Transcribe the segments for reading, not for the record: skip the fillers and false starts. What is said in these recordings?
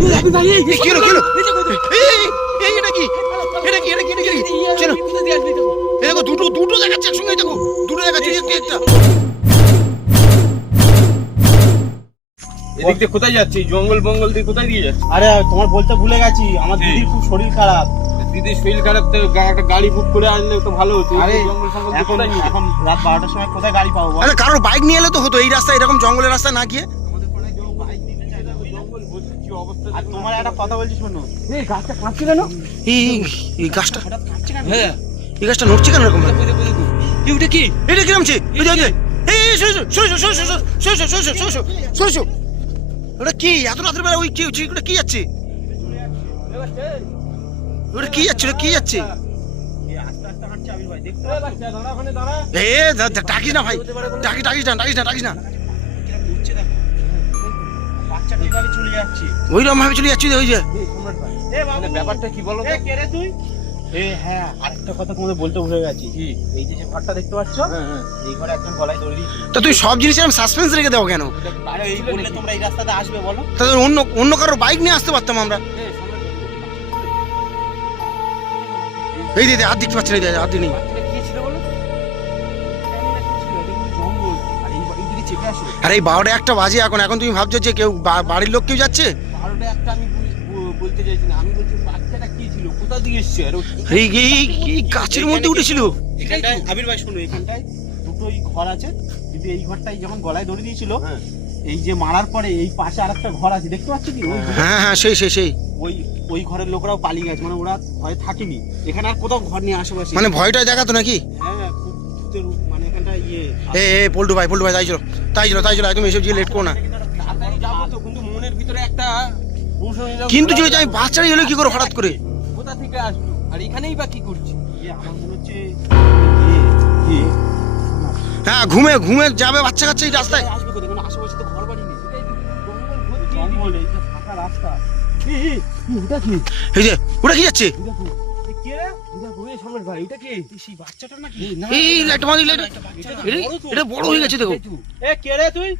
কি হলো কি হলো? এই এটা কি? এটা কি? এটা কি? এটা কি? চলো এই দেখো দুটো দেখাচ্ছে একসঙ্গে, দেখো দুটো দেখাচ্ছে একটা। এদিক দিয়ে কোথায় যাচ্ছি? জঙ্গল দিয়ে কোথায় দিয়ে যাচ্ছি? আরে তোমার বলতে ভুলে গেছি, আমার দিদির খুব শরীর খারাপ। দিদির শরীর খারাপ, তো একটা গাড়ি বুক করে আনলে তো ভালো হতো। আরে জঙ্গল এখন রাত 12টার সময় কোথায় গাড়ি পাবো? আরে কারোর বাইক নিয়ে এলে তো হতো, এই রাস্তায় এরকম জঙ্গলের রাস্তায় না গিয়ে। আর তোমার একটা কথা বলছি শোনো, এই গাছটা কাঁপছে কেন? এই গাছটা, হঠাৎ কাঁপছে কেন? হ্যাঁ, এই গাছটা নড়ছে কেন এরকম? ওটা কি? এটা কি নামছে? ওটা কি এত রাতের বেলা? ওই কি ওটা কি যাচ্ছে? ওটা কি যাচ্ছে? ওটা কি যাচ্ছে? এই আস্তে আস্তে হাঁটছে আবির ভাই, দেখতে ডাকিস না ভাই, ডাকিস না। উঠছে দেখো, বাচ্চাটা এইভাবে চলে যাচ্ছে। ওইরকম ভাবে চলে যাচ্ছে ওই যে। ব্যাপারটা কি বলো তো? কে রে তুই? হ্যাঁ, আরেকটা কথা তোমাদের বলতে ভুলে গেছি। এই যে ঘরটা দেখতে পাচ্ছ, এই ঘরে একজন গলায় দড়ি দিয়েছে। তা তুই সব জিনিস এরকম সাসপেন্স রেখে দাও কেন? আরে এই বললে তোমরা এই রাস্তাতে আসবে বলো? তাহলে অন্য কারোর বাইক নিয়ে আসতে পারতাম আমরা। এই দিদি হাত দেখতে পাচ্ছি না, হাত নেই। আরে এই 12টা 1টা বাজে এখন তুমি ভাবছো যে কেউ বাড়ির লোক কেউ যাচ্ছে? 12টা 1টা আমি বলতে চাইছি না, আমি বলছি বাচ্চাটা কি ছিল, কোথা দিয়ে এসছে? আর এই গাছের মধ্যে উঠেছিল। এখানটায় আবির ভাই শোনো, এখানটায় দুটোই ঘর আছে, কিন্তু এই ঘরটাই যখন গলায় দড়ি দিয়েছিল, এই যে মারার পরে এই পাশে আরেকটা ঘর আছে, দেখতে পাচ্ছ কি? হ্যাঁ সেই ওই ঘরের লোকরাও পালিয়ে গেছে, মানে ওরা ভয় থাকেনি এখানে আর কোথাও ঘর নিয়ে আশেপাশে। মানে ভয়টা দেখাতো নাকি? হ্যাঁ, খুব ভূতের মানে এখানটা পল্টু ভাই তাই চলো একদম এসব যে লেট করো না। তাড়াতাড়ি যাবো তো, কিন্তু মনের ভিতরে একটা কিন্তু যদি আমি বাচ্চারাই হলো কি করে হঠাৎ করে? কোথা থেকে আসলো আর এখানেই বা কি করছি? আমার মনে হচ্ছে হ্যাঁ, ঘুমে যাবে বাচ্চা কাচ্চা এই রাস্তায়। আসবে কোথায়? কারণ আশেপাশে তো ঘর বাড়ি নেই, জঙ্গল, এই যে ফাঁকা রাস্তা। ওটা কি? এই যে ওটা কি যাচ্ছে? সেই বাচ্চাটা নাকি? এই লাইট মারি, এটা বড় হয়ে গেছে দেখো। কে রে তুই?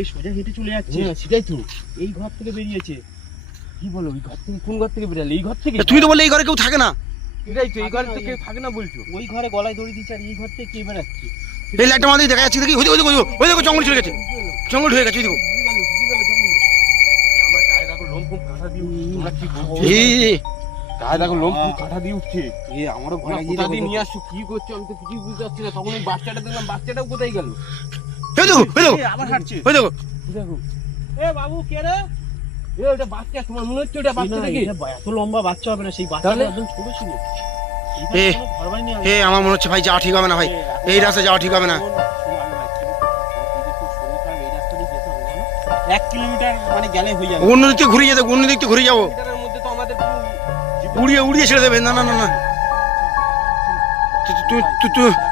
এই সোজা হেঁটে চলে যাচ্ছে। সেটাই তো, এই ঘর থেকে বেরিয়েছে। কি বলো? ওই ঘর থেকে? কোন ঘর থেকে বেরালে? এই ঘর থেকে? তুমি তো বললে এই ঘরে কেউ থাকে না। এটাই তো, এই ঘরে তো কেউ থাকে না বলছো। ওই ঘরে গলায় দড়ি দিচ্ছে, আর এই ঘর থেকে কে বেরাচ্ছে? এই লাইটটা মারি দেখা যাচ্ছে দেখি। ওই দেখো জঙ্গল চলে গেছে, জঙ্গল হয়ে গেছে। ওই দেখো আমার গায়ে দেখো লোম ফুম কাঁটা দিয়ে উঠছে। তোমরা কি বলছো? গায়ে দেখো লোম ফুম কাঁটা দিয়ে উঠছে। আমারও ভয় লাগিয়ে কোথা দিয়ে নিয়ে আসছো, কি করছো আমি তো কিছুই বুঝতে পারছি না। তখন ওই বাচ্চাটা দেখলাম, বাচ্চাটাও কোথায় গেল? এই দেখো আবার হাঁটছে। ওই দেখো। দেখো, বাবু কে রে? ওটা বাচ্চা, তোমার মনে হচ্ছে ওটা বাচ্চা নাকি? এত লম্বা বাচ্চা হবে না, সেই বাচ্চাটা একদম ছোট ছিল। আমার মনে হচ্ছে ভাই যাওয়া ঠিক হবে না ভাই, এই রাস্তায় যাওয়া ঠিক হবে না। 1 কিলোমিটার মানে গেলে হয়ে যাবে। অন্য দিক থেকে ঘুরে যাবো। এটার মধ্যে তো আমাদের উড়িয়ে ছেড়ে দেবে। না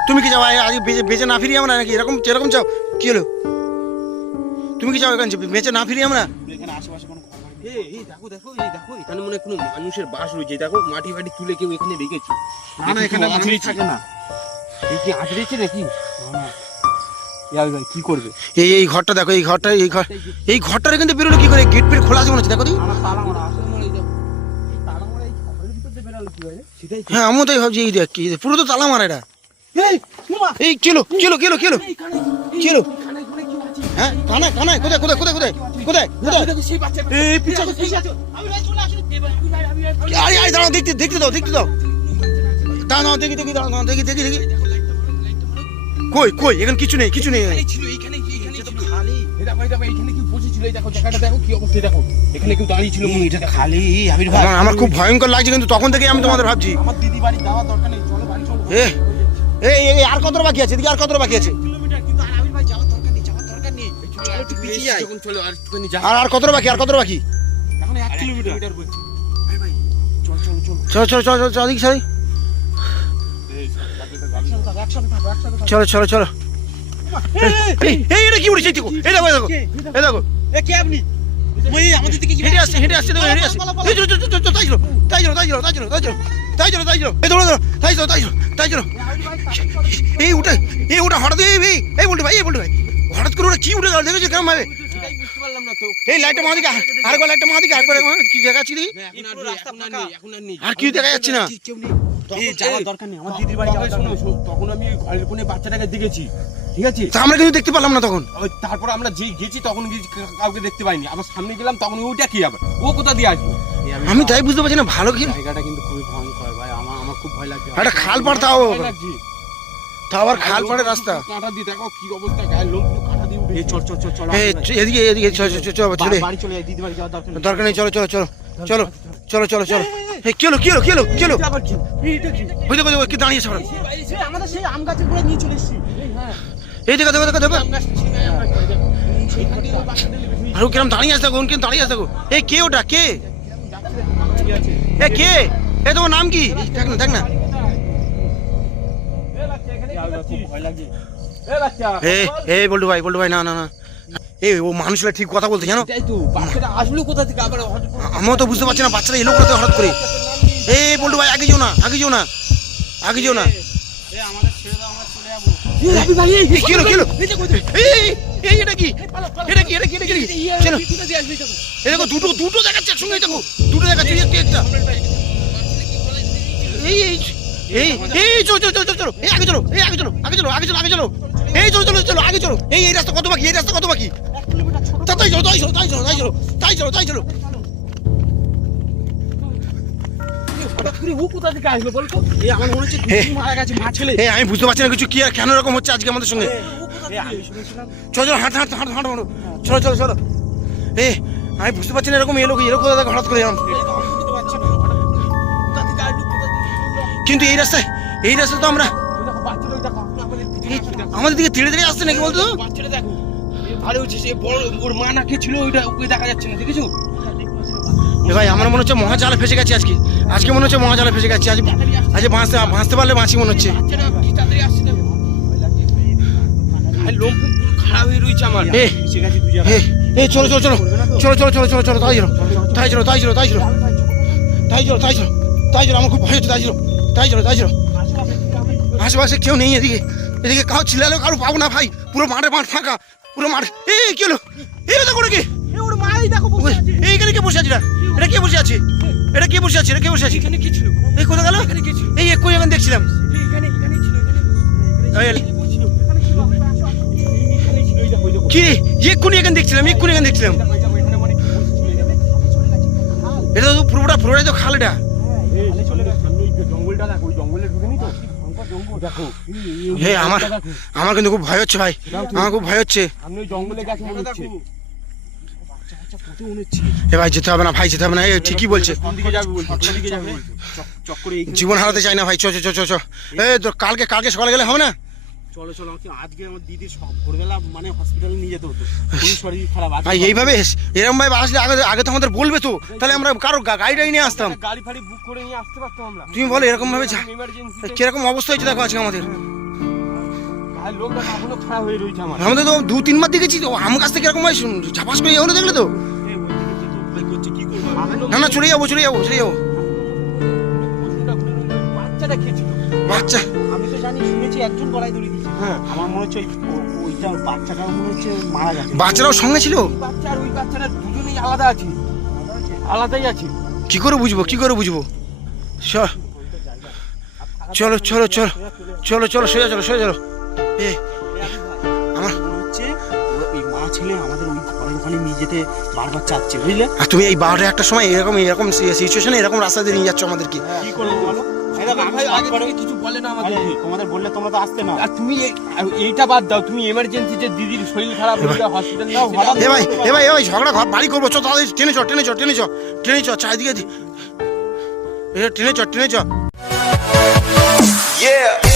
তুমি কি যাও আজ বেঁচে না ফিরি আমরা নাকি? এরকম চাও? কি হলো? তুমি কি চাও এখানে বেঁচে না ফিরি আমরা? এখানে আশেপাশে কোনো ঘর বাড়ি নেই। এই দেখো এখানে মনে হয় কোনো মানুষের বাস রয়েছে। দেখো মাটি তুলে কেউ এখানে রেখেছে। না এখানে মানুষ থাকে না। এই কি আঁচড়েছে নাকি? ভাই কি করবে? এই ঘরটা দেখো, এই ঘরটার কিন্তু বেরোলো কি করে? গেট ফের খোলা আছে মনে হচ্ছে, দেখো দিই। হ্যাঁ, আমিও তাই ভাবছি। এই দেখ কি পুরো তো তালা মারা এটা। এই কিলো হ্যাঁ, কানায় কোথায়? আরে দাঁড়াও, দেখতে দাও। দাঁড়াও দেখি। কই এখানে কিছু নেই। আমার খুব ভয়ঙ্কর লাগছে, কিন্তু তখন থেকে আমি তোমাদের ভাবছি। আমার দিদি বাড়ি যাওয়ার দরকার নেই, চলো বাড়ি চলো। আর কতটা বাকি আছে? এদিকে আর কতটা বাকি আছে? কিলোমিটার, কিন্তু আর আবির ভাই যাওয়ার দরকার নেই। একটু পিছিয়ে যাই। চলো আর একটুখানি যাই। আর কতটা বাকি? এখন 1 কিলোমিটার বলছি। আরে ভাই চল দিক সাই। চলো। এই এটা কি উড়েছে? এই দেখো। কে আপনি? ওই আমাদের দিকে হেঁটে আসছে। তাই চলো। এই ওটা হঠাৎ এই বলতে ভাই হঠাৎ করে ওটা কি উঠে গেল দেখেছো কেমন ভাবে? বুঝতে পারলাম না তো। এই লাইটটা মা দিকে আরেকবার লাইটটা মা দিকে আরেকবার কি দেখাচ্ছি দি এখন আর নেই। আর কি দেখা যাচ্ছে না কেউ নেই। এই যাওয়ার দরকার নেই, আমার দিদির বাড়ি যাওয়ার দরকার নেই। তখন আমি ঘরের কোণে বাচ্চাটাকে দেখেছি, ঠিক আছে? তা আমরা কিন্তু দেখতে পেলাম না তখন তারপর আমরা যে গেছি তখন কাউকে দেখতে পাইনি, আবার সামনে গেলাম তখন ওইটা কি আবার ও কোথা দিয়ে আসবো? আমি তাই বুঝতে পারছি না ভালো কি জায়গাটা কিন্তু খুবই ভয়ঙ্কর ভাই, আমার খুব ভয় লাগছে। একটা খাল পাড় তাও ভয় লাগছে। তাও আবার খাল পাড়ের রাস্তা কাঁটা দিয়ে দেখো কি অবস্থা, গায়ের লোম পুরো কাঁটা দিয়ে উঠে। এই চল চল চল চল এই এদিকে এদিকে চল চল চল চলে বাড়ি চলে যাই, দিদির বাড়ি যাওয়ার দরকার নেই। দরকার নেই চলো চলো চলো চলো চলো চলো চলো এই কি হলো কি হলো কি হলো কি হলো আবার কি? এইটা কি? ওই দেখো দেখো কি দাঁড়িয়েছে ওরা সে আমাদের সেই আম গাছের উপরে নিয়ে চলে এসেছি। এই দেখো দেখো দেখো দেখো আর ও কিরম দাঁড়িয়ে আছে দেখো কিরম দাঁড়িয়ে আছে দেখো এই কে ওটা কে এ কে এ তোমার নাম কি দেখ না দেখ না ভয় লাগছে। এই বল্টু ভাই না না না এই ও মানুষরা ঠিক কথা বলতে জানো এটাই তো, বাচ্চাটা আসলো কোথা থেকে আবার হঠাৎ করে? আমিও তো বুঝতে পারছি না বাচ্চারা এলো কোথাতে হঠাৎ করে এই বল্টু ভাই আগে যেও না আগে যেও না আগে যেও না এই আমাদের ছেড়ে দাও, আমরা চলে যাবো। এই কি হলো কি হলো এই এই এটা কি এটা কি এটা কি এটা কি চলো এই দেখো দুটো দেখাচ্ছে একসঙ্গে দেখো দুটো দেখাচ্ছে একটা এই এই এই এই চলো চলো চলো চলো এই আগে চলো এই আগে চলো আগে চলো আগে চলো আগে চলো এই চলো চলো চলো আগে চলো এই রাস্তা কত বাকি এই রাস্তা কত বাকি তাই চলো তাই চলো তাই চলো তাই চলো তাই চলো তাই চলো হঠাৎ করে ও কোথা থেকে আসলো বলতো? এই আমার মনে হচ্ছে দুজন মারা গেছে, মা ছেলে। এই আমি বুঝতে পারছি না কিছু কি আর কেন এরকম হচ্ছে আজকে আমাদের সঙ্গে এই আমি শুনেছিলাম চলো চলো হাঁট হাঁট হাঁট হাঁট হাঁটো চলো চলো চলো এই আমি বুঝতে পারছি না এরকম এলো কোথা থেকে হঠাৎ করে এলাম বুঝতে পারছি না, হঠাৎ কোথা থেকে আসলো, কোথা থেকে আসলো। কিন্তু এই রাস্তায় তো আমরা ওই দেখো বাচ্চাটা, ওই দেখো আমাদের দিদির বাড়ি দেখো। আমাদের দিকে ধীরে ধীরে আসছে নাকি বলতো বাচ্চাটা দেখো। আরে হচ্ছে সে বড় ওর মা না কে ছিল ওইটা ওকে দেখা যাচ্ছে না, দেখেছো? এ ভাই আমার মনে হচ্ছে মহাজালে ফেসে গেছি আজকে মনে হচ্ছে মহাজালে ফেসে গেছি আজ বাঁচতে পারলে বাঁচি মনে হচ্ছে বাচ্চাটা কি তাড়াতাড়ি আসছে না? গায়ের লোম পুরো খারাপ হয়ে রয়েছে আমার। এ এসে গেছি দুই জায়গায়। এ চলো চলো চলো চলো চলো চলো চলো চলো তাই চলো তাই চলো তাই চলো তাই চলো তাই চলো তাই চলো তাই চলো আমার খুব ভয় হচ্ছে তাই চলো আশেপাশে কেউ নেই এদিকে কাউ ছিলালেও কারো পাবো না ভাই পুরো মাঠ ফাঁকা পুরো মাঠ এই কি হলো এই দেখো কি এ ওর মাই দেখো বসে আছে। এইখানে কে বসে আছে এটা কে বসে আছে এটা কে বসে আছে এখানে কি ছিল? এই কোথা গেল এখানে কি ছিল? এই এক্ষুনি এখানে দেখছিলাম এখানে ছিল, এই, এখানে ছিল, এখানে ছিল, এই দেখো, ওই দেখো। কি রে এক্ষুনি এখানে দেখছিলাম ওই দেখো, এখানে মানে কি বসছিল, এই দেখো। এটা তো পুরোটাই তো খাল এটা খালে চলে গেছে। সামনে ওই জঙ্গলটা দেখো, ওই জঙ্গলে ঢুকেনি তো? কি ভয়ঙ্কর জঙ্গল দেখো। হে আমার কিন্তু খুব ভয় হচ্ছে ভাই আমার খুব ভয় হচ্ছে সামনে ওই জঙ্গলে গেছে মনে হচ্ছে। বাচ্চা কত মনে হচ্ছে। এ ভাই যেতে হবে না ভাই যেতে হবে না এই ঠিকই বলছে কোন দিকে যাবে বলছে? কোন দিকে যাবে বলছে? চক করে এইখানে জীবন হারাতে চাই না ভাই চ চ চ চ এই তো কালকে সকালে গেলে হবে না চলো আমাকে আজকে আমার দিদির সব ভোরবেলা মানে হসপিটালে নিয়ে যেতে হতো, খুবই শরীর খারাপ। আজকে ভাই এইভাবে এরকম ভাই আসলে আগে তো আমাদের বলবে তো তাহলে আমরা কারো গাড়ি নিয়ে আসতাম একটা গাড়ি ফাড়ি বুক করে নিয়ে আসতে পারতাম আমরা। তুমি বলো এরকম ভাবে এমার্জেন্সি কিরকম অবস্থা হয়েছে দেখো আজকে আমাদের গায়ের লোকটা এখনো খারাপ হয়ে রয়েছে আমার। আমাদের তো 2-3 বার দেখেছি তো আম গাছ থেকে এরকম ভাই ঝাপাস করে এগুলো দেখলে তো এই ওইদিকে যেতেও ভয় করছে, কি করবো? না চলে যাবো বাচ্চাটা খেয়েছিল। বাচ্চা আমি তো জানি, শুনেছি একজন গলায় দড়ি দিয়েছে। হ্যাঁ আমার মনে হচ্ছে ওইটা বাচ্চাটাও মনে হচ্ছে মারা গেছে। বাচ্চারাও সঙ্গে ছিল ওই বাচ্চা আর ওই বাচ্চাটা দুজনেই আলাদা আছে, আলাদাই আছে। কি করে বুঝবো চলো সোজা চলো এ আমার মনে হচ্ছে ওই মা ছেলে আমাদের ওই ঘরের ওখানে নিয়ে যেতে বারবার চাচ্ছে, বুঝলে? আর তুমি এই 12টা একটা সময় এরকম সিচুয়েশনে এরকম রাস্তা দিয়ে নিয়ে যাচ্ছ আমাদেরকে কি করবো বলো? এই দেখো, ভাই আমি আগে থেকে কিছু বলে না আমাদের। আরে, তোমাদের বললে তোমরা তো আসতে না। আর তুমি এইটা বাদ দাও, তুমি এমার্জেন্সি যে দিদির শরীর খারাপ হয়ে হসপিটাল নিয়ে হঠাৎ এ ভাই ঝগড়া বাড়ি করবো চ তাহলে ট্রেনে চ চারিদিকে ট্রেনে চ Yeah.